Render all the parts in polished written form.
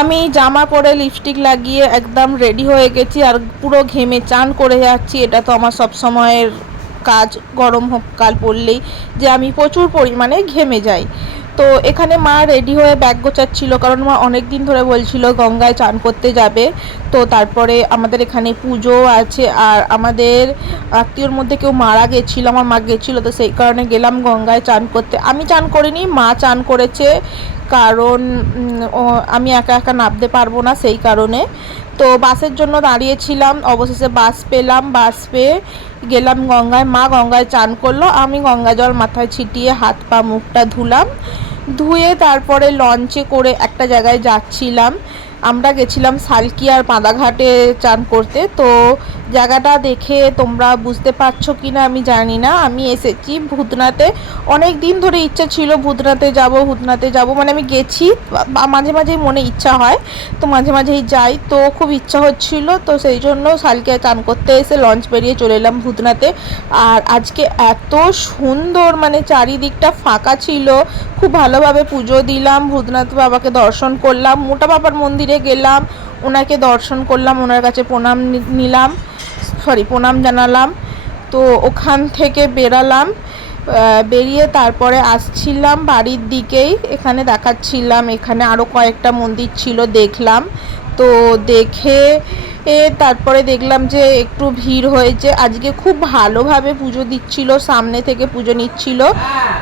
আমি জামা পরে লিপস্টিক লাগিয়ে একদম রেডি হয়ে গেছি আর পুরো ঘেমে চান করে যাচ্ছি। এটা তো আমার সব সময়ের কাজ, গরম হোক কাল পড়লেই যে আমি প্রচুর পরিমাণে ঘেমে যাই। তো এখানে মা রেডি হয়ে ব্যাগ গোছাচ্ছিল, কারণ মা অনেক দিন ধরে বলছিল গঙ্গায় চান করতে যাবে। তো তারপরে আমাদের এখানে পুজো আছে আর আমাদের আত্মীয়র মধ্যে কেউ মারা গেছিলো, আমার মা গেছিলো, তো সেই কারণে গেলাম গঙ্গায় চান করতে। আমি চান করিনি, মা চান করেছে, কারণ আমি একা একা নামতে পারবো না সেই কারণে। তো বাসের জন্য দাঁড়িয়েছিলাম, অবশেষে বাস পেলাম, বাস পেয়ে গেলাম গঙ্গায়। মা গঙ্গায় চান করলো, আমি গঙ্গা জল মাথায় ছিটিয়ে হাত পা মুখটা ধুলাম। ধুয়ে তারপরে লঞ্চে করে একটা জায়গায় যাচ্ছিলাম। আমরা গেছিলাম সালকিয়ার বাঁধাঘাটে চান করতে। তো জায়গাটা দেখে তোমরা বুঝতে পারছো কি না আমি জানি না। আমি এসেছি ভূতনাথে, অনেক দিন ধরে ইচ্ছা ছিল ভূতনাথে যাব, ভূতনাথে যাব, মানে আমি গেছি, মাঝে মাঝেই মনে ইচ্ছা হয়, তো মাঝে মাঝেই যাই, তো খুব ইচ্ছা হচ্ছিল, তো সেই জন্য সালকিয়া চান করতে এসে লঞ্চ বেরিয়ে চলে এলাম ভূতনাথে। আর আজকে এত সুন্দর, মানে চারিদিকটা ফাঁকা ছিল, খুব ভালোভাবে পুজো দিলাম, ভূতনাথ বাবাকে দর্শন করলাম, মোটা বাবার মন্দিরে গেলাম, ওনাকে দর্শন করলাম, ওনার কাছে প্রণাম নিলাম, প্রণাম জানালাম। তো ওখান থেকে বেরালাম, বেরিয়ে তারপরে আসছিলাম বাড়ির দিকেই। এখানে দেখাচ্ছিলাম, এখানে আরও কয়েকটা মন্দির ছিল, দেখলাম। তো দেখে তারপরে দেখলাম যে একটু ভিড় হয়েছে, আজকে খুব ভালোভাবে পুজো দিচ্ছিল, সামনে থেকে পুজো নিচ্ছিল।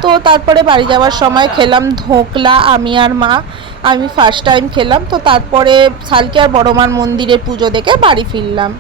তো তারপরে বাড়ি যাওয়ার সময় খেলাম ধোকলা, আমি আর মা, আমি ফার্স্ট টাইম খেলাম। তো তারপরে সালকিয়ার বড়মার মন্দিরের পুজো দেখে বাড়ি ফিরলাম।